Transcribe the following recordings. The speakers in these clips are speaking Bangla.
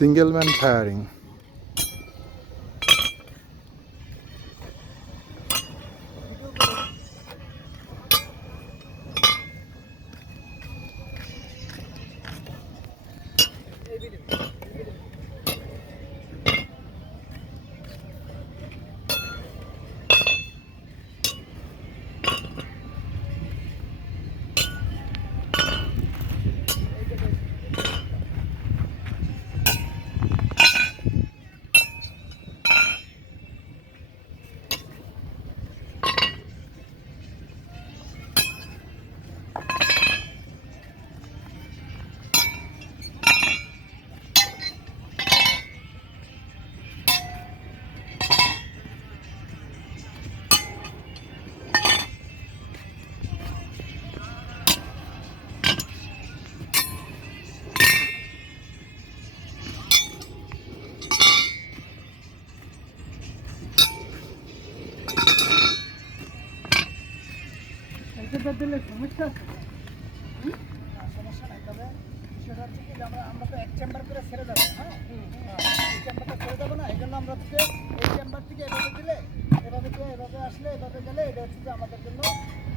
Single man firing. দিলে সমস্যা আছে সমস্যা নাই তবে বিষয়টা হচ্ছে কি আমরা তো এক চেম্বার করে ছেড়ে যাবো হ্যাঁ এই চেম্বারটা ছেড়ে যাবো না এই জন্য আমরা হচ্ছে এই চেম্বার থেকে এভাবে দিলে এভাবে দিয়ে এভাবে আসলে এভাবে গেলে এটা হচ্ছে যে আমাদের জন্য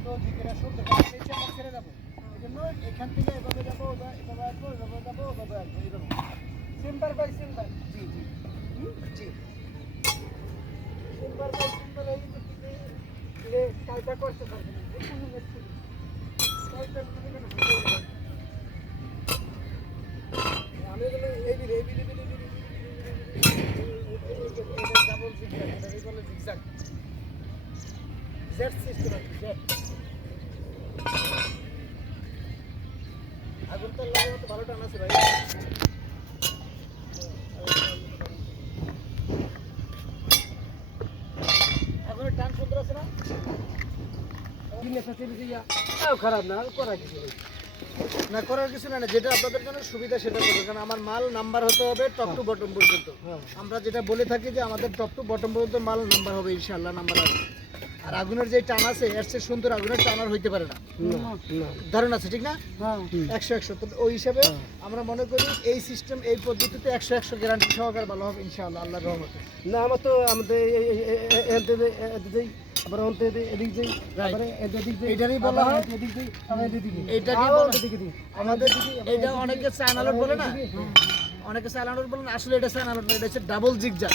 তো ঝুঁকিটা শুনতে এই চেম্বার ছেড়ে যাবো এই জন্য এখান থেকে এভাবে যাবো এভাবে আসবো এভাবে যাবো এভাবে আসবো এইভাবে চেম্বার বাই চেম্বার জি জি জি চেম্বার বাই চেম্বার এই কাজটা করতে পারবেন আমি বলে এই দিলে ডাবল জিগজ্যাগ এটা বলে জিগজ্যাগ জেড সিস্টেম আছে জেড আগুন তো লাগে তো ভালো টান আছে ভাই আগুনের টান সুন্দর আছে না খারাপ না করার কিছু না করার কিছু না যেটা আপনাদের জন্য সুবিধা সেটা করবে কারণ আমার মাল নাম্বার হতে হবে টপ টু বটম পর্যন্ত আমরা যেটা বলে থাকি যে আমাদের টপ টু বটম পর্যন্ত মাল নাম্বার হবে ইনশাআল্লাহ নাম্বার আসবে আর আগুনের যে টান আছে এর চেয়ে সুন্দর আগুনের টান আর হইতে পারে না ধারণ আছে ঠিক না 100 তো ওই হিসাবে আমরা মনে করি এই সিস্টেম এই পদ্ধতিতে 100 গ্যারান্টি সহকারে ভালো হবে ইনশাআল্লাহ আল্লাহর রহমতে না আমার তো আমাদের আবার অন্তে এদিক যাই তারপরে এদিক যাই এটারই বলা হয় এদিক যাই আমরা এদিক দিই এটাকে বলা আমাদের এটা অনেকে চায়নালট বলে না অনেকে চায়নালট বলেন আসলে এটা চায়নালট না এটা হচ্ছে ডাবল জিগজ্যাগ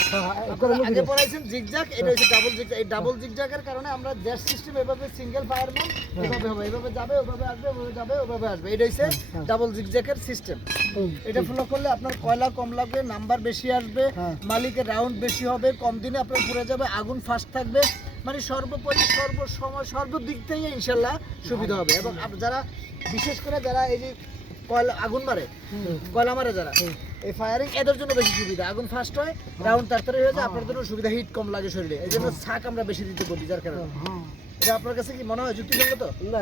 আগে পড়াইছেন জিগজ্যাগ এটা হচ্ছে ডাবল জিগজ্যাগ এই ডাবল জিগজ্যাগের কারণে আমরা গ্যাস সিস্টেম এভাবে সিঙ্গেল ফায়ারম্যান এভাবে হবে এভাবে যাবে ওভাবে আসবে ওভাবে যাবে ওভাবে আসবে এটা হচ্ছে ডাবল জিগজ্যাগের সিস্টেম এটা ফলো করলে আপনার কয়লা কম লাগবে নাম্বার বেশি আসবে মালিকের রাউন্ড বেশি হবে কম দিনে আপনার পুড়ে যাবে আগুন ফাস্ট থাকবে মানে সর্বোপরি সর্বসময় সর্বদিক থেকে ইনশাল্লাহ সুবিধা হবে এবং যারা বিশেষ করে যারা এই যে কয়লা আগুন মারে কয়লা মারে যারা এই ফায়ারিং এদের জন্য বেশি সুবিধা আগুন ফাস্ট হয় রাউন্ড তাড়াতাড়ি হয়ে যায় আপনার জন্য সুবিধা হিট কম লাগে শরীরে এই জন্য ছাক আমরা বেশি দিতে বলি যার কারণে এটা আপনার কাছে কি মনে হয় যুক্তিসঙ্গত না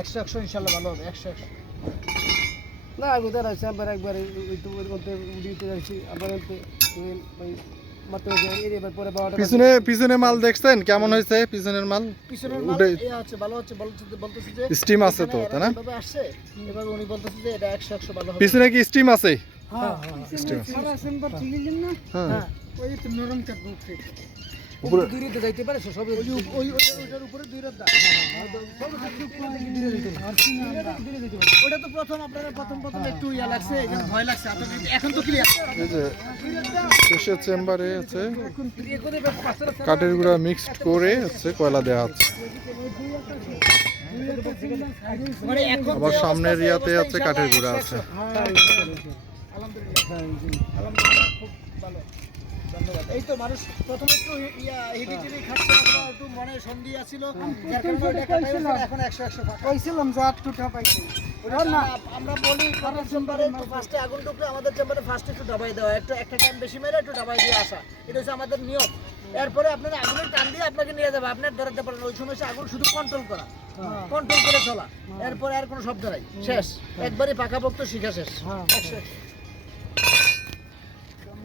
100 ইনশাল্লাহ ভালো হবে 100 না আমি তার আছে আবার একবার উড়িতে যাচ্ছি আবার পিছনে মাল দেখছেন কেমন হয়েছে পিছনের মাল আছে ভালো হচ্ছে বলতেছে যে স্টিম আছে তো তাই না এভাবে আসছে এভাবে উনি বলতেছে যে এটা 100 ভালো হবে পিছনে কি স্টিম আছে হ্যাঁ স্টিম আছে সারা সেন্টার ঠিকই না হ্যাঁ ওই তো নরম কাটবো উপরে দূরে তো যাইতে পারে সব ওই ওটার উপরে দুই রাত ওটা তো প্রথম আপনারা প্রথম একটু ইয়া লাগছে এখানে ভয় লাগছে এখন তো ক্লিয়ার এই যে শেষের চেম্বারে আছে কাঠের গুঁড়া মিক্সড করে হচ্ছে কয়লা দেওয়া হচ্ছে আবার সামনের ইয়াতে আছে কাঠের গুঁড়া আছে আলহামদুলিল্লাহ খুব ভালো ধন্যবাদ এই তো মানুষ প্রথমে একটু হিডিটিভি খাচ্ছে একটু মনে সন্দেহ ছিল যার কারণে এটা কাটাইছিল এখন 100 কইছিলাম যে আটটুটা পাইছি না আমরা বলি ফার্স্ট চেম্বারে ফার্স্টে আগুন ঢুকলে আমাদের চেম্বারে ফার্স্টে একটু দাবাই দেওয়া একটা টাইম বেশি মেরে একটু দাবাই দিয়ে আসা এটা হচ্ছে আমাদের নিয়ম এরপরে আপনারা আগুনের টান দিয়ে আপনাকে নিয়ে যাবে আপনার ধরাতে পারেন ওই সময় আগুন শুধু কন্ট্রোল করা কন্ট্রোল করে চলা এরপরে আর কোনো শব্দ নাই শেষ একবারই পাকাপোক্ত শিখা শেষ 100